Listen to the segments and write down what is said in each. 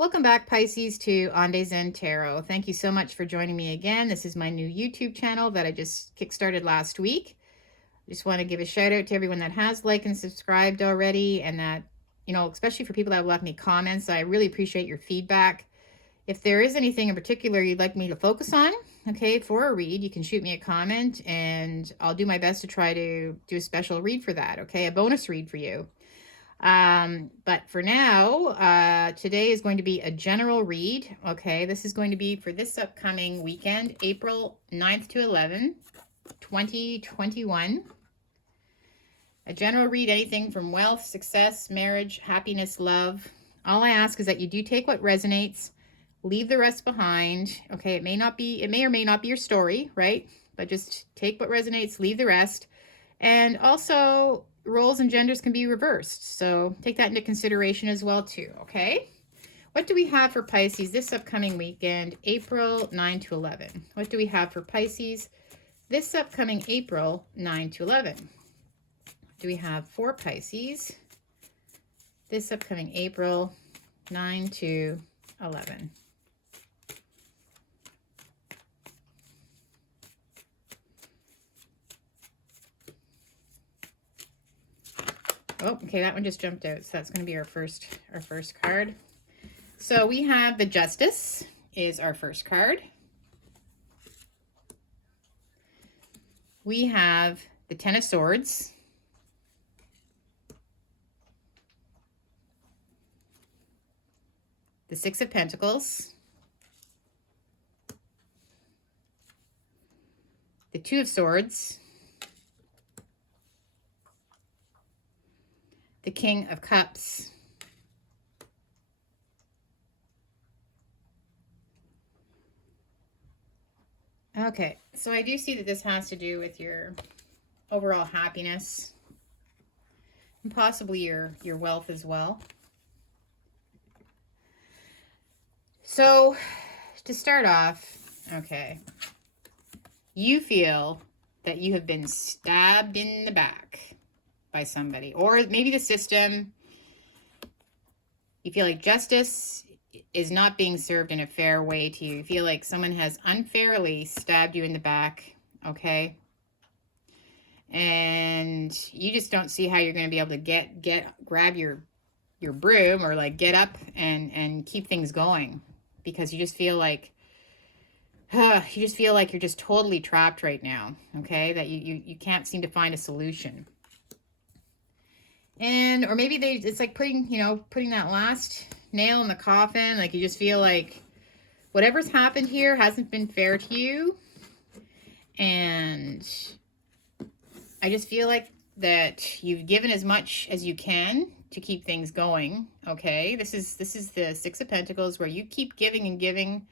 Welcome back, Pisces, to Ande Zen Tarot. Thank you so much for joining me again. This is my new YouTube channel that I just kickstarted last week. I just want to give a shout out to everyone that has liked and subscribed already, and that, especially for people that have left me comments. I really appreciate your feedback. If there is anything in particular you'd like me to focus on, okay, for a read, you can shoot me a comment and I'll do my best to try to do a special read for that, okay? A bonus read for you. But for now, today is going to be a general read. Okay, this is going to be for this upcoming weekend, April 9th to 11th, 2021. A general read, anything from wealth, success, marriage, happiness, love. All I ask is that you do take what resonates, leave the rest behind. Okay, it may or may not be your story, right? But just take what resonates, leave the rest. And also, roles and genders can be reversed, so take that into consideration as well too. Okay, what do we have for Pisces this upcoming weekend, April 9 to 11? What do we have for Pisces this upcoming April 9 to 11? What do we have for Pisces this upcoming April 9 to 11? Oh, okay, that one just jumped out, so that's going to be our first card. So we have the Justice is our first card. We have the Ten of Swords. The Six of Pentacles. The Two of Swords. The King of Cups. Okay, so I do see that this has to do with your overall happiness and possibly your wealth as well. So to start off, okay, you feel that you have been stabbed in the back by somebody, or maybe the system. You feel like justice is not being served in a fair way to you. You feel like someone has unfairly stabbed you in the back, okay? And you just don't see how you're going to be able to grab your broom or like get up and keep things going, because you just feel like you're just totally trapped right now, okay? That you can't seem to find a solution. And, or maybe it's like putting that last nail in the coffin. Like you just feel like whatever's happened here hasn't been fair to you. And I just feel like that you've given as much as you can to keep things going. Okay. This is the Six of Pentacles, where you keep giving and giving,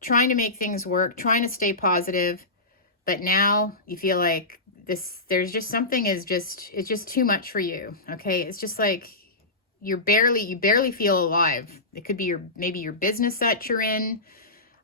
trying to make things work, trying to stay positive. But now you feel like there's just something it's just too much for you. Okay, it's just like you barely feel alive. It could be maybe your business that you're in.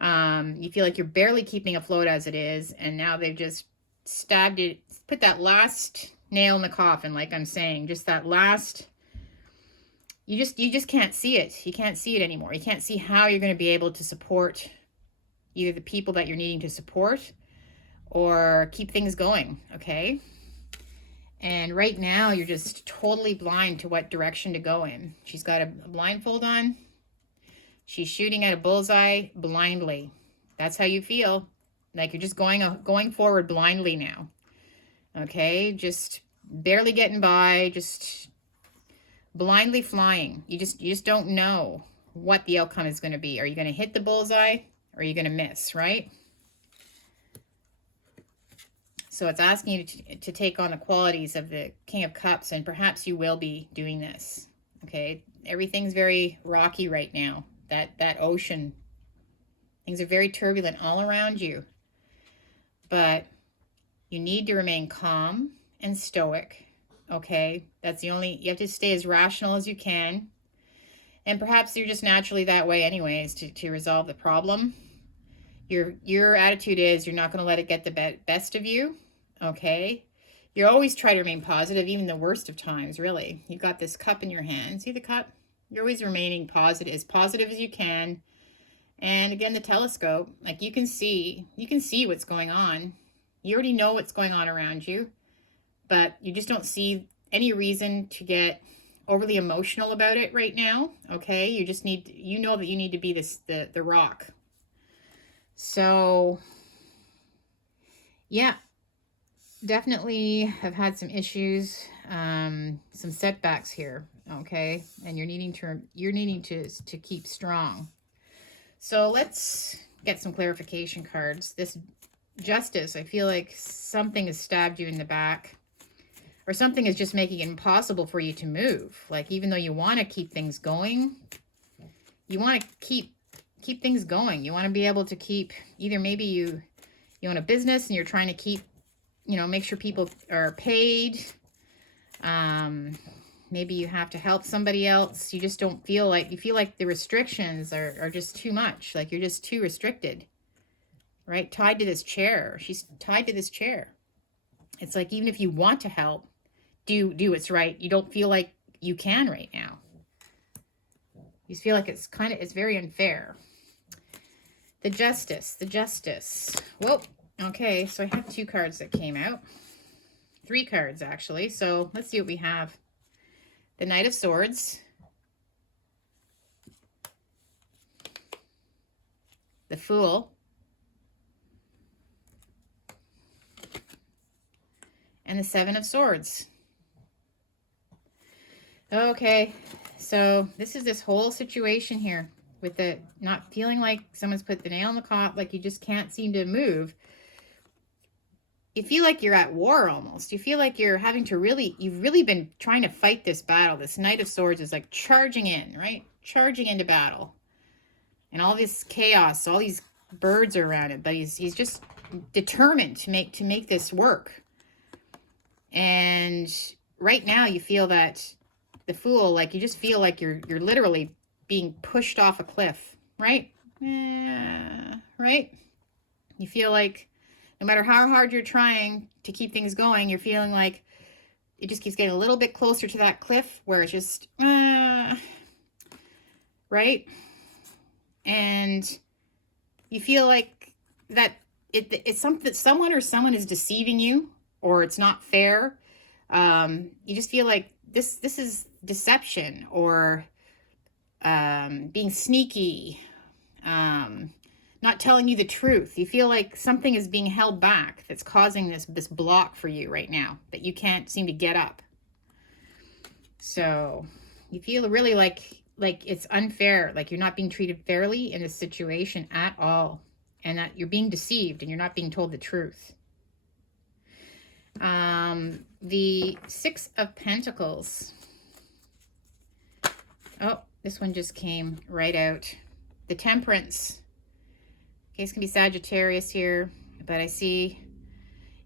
You feel like you're barely keeping afloat as it is, and now they've just stabbed it, put that last nail in the coffin, like I'm saying, just that last. You just can't see it. You can't see it anymore. You can't see how you're going to be able to support either the people that you're needing to support or keep things going, okay? And right now, you're just totally blind to what direction to go in. She's got a blindfold on. She's shooting at a bullseye blindly. That's how you feel. Like you're just going forward blindly now, okay? Just barely getting by, just blindly flying. You just don't know what the outcome is going to be. Are you going to hit the bullseye, or are you going to miss, right? So it's asking you to take on the qualities of the King of Cups, and perhaps you will be doing this, okay? Everything's very rocky right now. That ocean, things are very turbulent all around you. But you need to remain calm and stoic, okay? You have to stay as rational as you can. And perhaps you're just naturally that way anyways to resolve the problem. Your attitude is you're not going to let it get the best of you. Okay, you always try to remain positive, even the worst of times, really. You've got this cup in your hand. See the cup? You're always remaining positive, as positive as you can. And again, the telescope, like you can see what's going on. You already know what's going on around you, but you just don't see any reason to get overly emotional about it right now. Okay, you just need, you know that you need to be the rock. So yeah, definitely have had some issues, some setbacks here. Okay, and you're needing to keep strong. So let's get some clarification cards. This Justice, I feel like something has stabbed you in the back, or something is just making it impossible for you to move. Like, even though you want to keep things going, you want to keep things going. You want to be able to keep, either maybe you own a business and you're trying to keep, make sure people are paid. Maybe you have to help somebody else. You just don't feel like, you feel like the restrictions are just too much. Like, you're just too restricted, right? Tied to this chair. She's tied to this chair. It's like, even if you want to help, do what's right, you don't feel like you can right now. You feel like it's very unfair. The Justice. Whoa. Okay, so I have 2 cards that came out. 3 cards, actually. So let's see what we have. The Knight of Swords. The Fool. And the 7 of Swords. Okay, so this is this whole situation here with the not feeling like someone's put the nail in the coffin, like you just can't seem to move. You feel like you're at war almost. You feel like you're having to you've really been trying to fight this battle. This Knight of Swords is like charging in, right? Charging into battle. And all this chaos, all these birds are around it, but he's just determined to make this work. And right now you feel that the Fool, like you just feel like you're literally being pushed off a cliff, right? Yeah, right? You feel like no matter how hard you're trying to keep things going, you're feeling like it just keeps getting a little bit closer to that cliff where it's just, right? And you feel like that it's something that someone is deceiving you, or it's not fair. You just feel like this is deception, or being sneaky, not telling you the truth. You feel like something is being held back that's causing this block for you right now, that you can't seem to get up. So you feel really like it's unfair, like you're not being treated fairly in this situation at all, and that you're being deceived and you're not being told the truth. The 6 of Pentacles. Oh, this one just came right out. The Temperance. Okay, it's gonna be Sagittarius here, but I see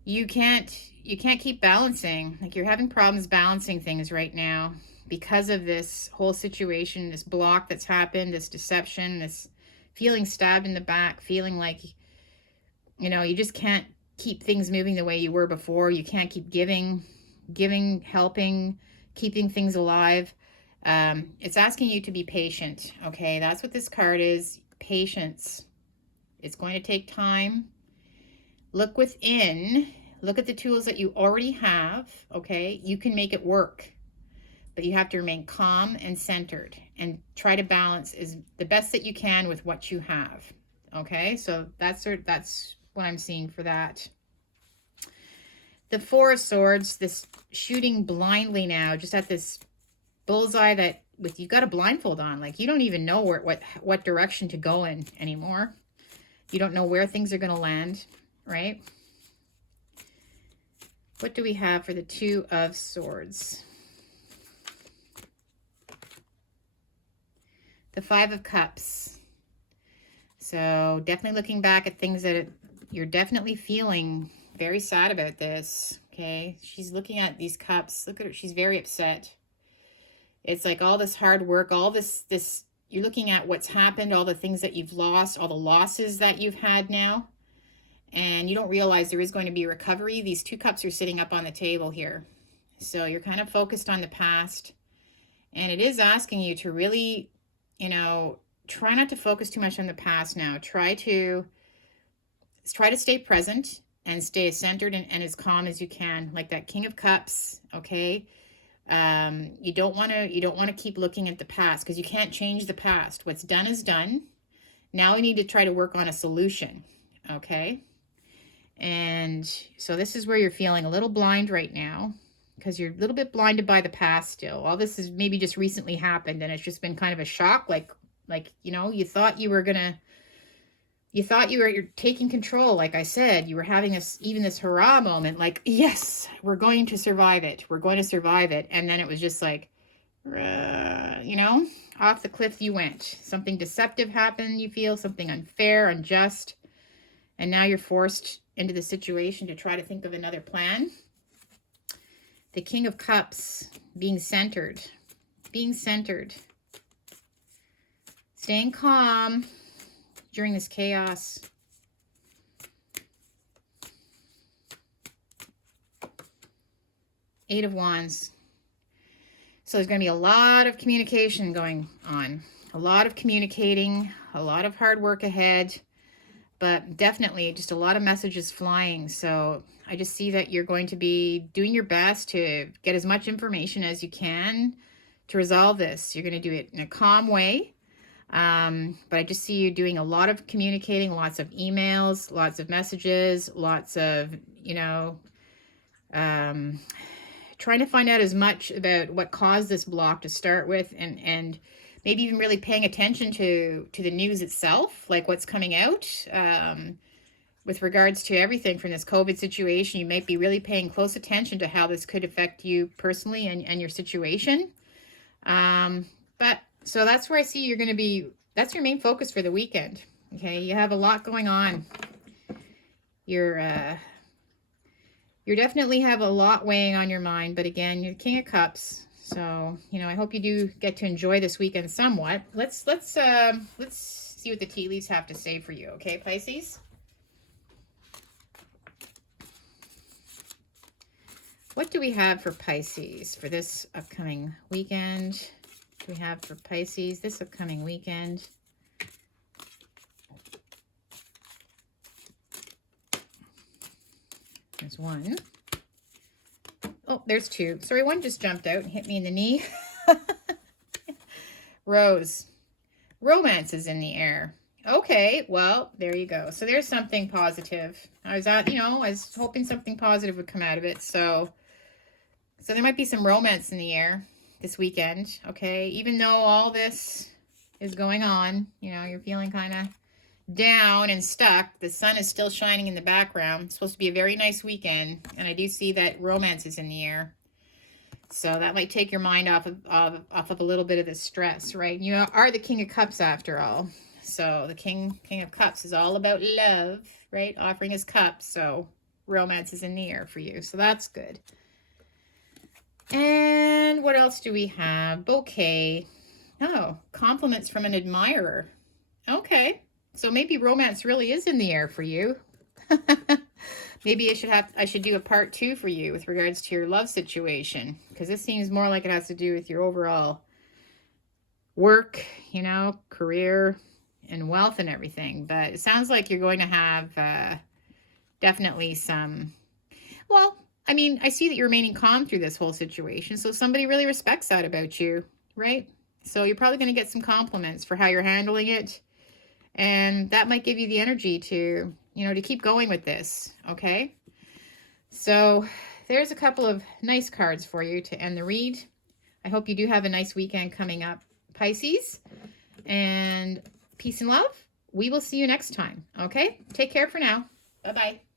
you can't keep balancing. Like, you're having problems balancing things right now because of this whole situation, this block that's happened, this deception, this feeling stabbed in the back, feeling like, you just can't keep things moving the way you were before. You can't keep giving, helping, keeping things alive. It's asking you to be patient. Okay, that's what this card is. Patience. It's going to take time. Look within. Look at the tools that you already have. Okay, you can make it work, but you have to remain calm and centered and try to balance is the best that you can with what you have. Okay, so that's what I'm seeing for that. The 4 of Swords, this shooting blindly now, just at this bullseye that you've got a blindfold on, like you don't even know what direction to go in anymore. You don't know where things are going to land, right? What do we have for the 2 of Swords? The 5 of Cups. So definitely looking back at things that you're definitely feeling very sad about this. Okay, she's looking at these cups. Look at her. She's very upset. It's like all this hard work, all this you're looking at what's happened, all the things that you've lost, all the losses that you've had now, and you don't realize there is going to be a recovery. These 2 cups are sitting up on the table here. So you're kind of focused on the past, And it is asking you to really, you know, try not to focus too much on the past now. Try to stay present and stay as centered and as calm as you can, like that King of Cups, okay? You don't want to keep looking at the past, because you can't change the past. What's done is done. Now we need to try to work on a solution, okay? And so this is where you're feeling a little blind right now, because you're a little bit blinded by the past still. All this is maybe just recently happened, and it's just been kind of a shock, like you know, you thought you were you're taking control. Like I said, you were having this hurrah moment, like, yes, we're going to survive it. We're going to survive it. And then it was just like, you know, off the cliff you went. Something deceptive happened, you feel, something unfair, unjust. And now you're forced into the situation to try to think of another plan. The King of Cups, being centered, staying calm during this chaos. Eight of Wands. So there's going to be a lot of communication going on, a lot of communicating, a lot of hard work ahead, but definitely just a lot of messages flying. So I just see that you're going to be doing your best to get as much information as you can to resolve this. You're going to do it in a calm way. But I just see you doing a lot of communicating, lots of emails, lots of messages, lots of, you know, trying to find out as much about what caused this block to start with, and maybe even really paying attention to the news itself, like what's coming out, with regards to everything from this COVID situation. You might be really paying close attention to how this could affect you personally and your situation. But so that's where I see you're going to be. That's your main focus for the weekend. Okay. You have a lot going on. You definitely have a lot weighing on your mind, but again, you're the King of Cups. So, you know, I hope you do get to enjoy this weekend somewhat. Let's see what the tea leaves have to say for you. Okay, Pisces? What do we have for Pisces for this upcoming weekend? We have for Pisces this upcoming weekend. There's one. Oh, there's two. Sorry, one just jumped out and hit me in the knee. Rose. Romance is in the air. Okay, well, there you go. So there's something positive. I was hoping something positive would come out of it. So there might be some romance in the air this weekend, okay? Even though all this is going on, you know, you're feeling kind of down and stuck, the sun is still shining in the background. It's supposed to be a very nice weekend, and I do see that romance is in the air. So that might take your mind off of a little bit of the stress, right? You are the King of Cups after all. So the King of Cups is all about love, right? Offering his cups. So romance is in the air for you. So that's good. And what else do we have? Bouquet. Oh, compliments from an admirer. Okay. So maybe romance really is in the air for you. Maybe I should do a part 2 for you with regards to your love situation, because this seems more like it has to do with your overall work, you know, career and wealth and everything. But it sounds like you're going to have definitely some, well, I mean, I see that you're remaining calm through this whole situation. So somebody really respects that about you, right? So you're probably going to get some compliments for how you're handling it. And that might give you the energy to, you know, to keep going with this, okay? So there's a couple of nice cards for you to end the read. I hope you do have a nice weekend coming up, Pisces. And peace and love. We will see you next time, okay? Take care for now. Bye-bye.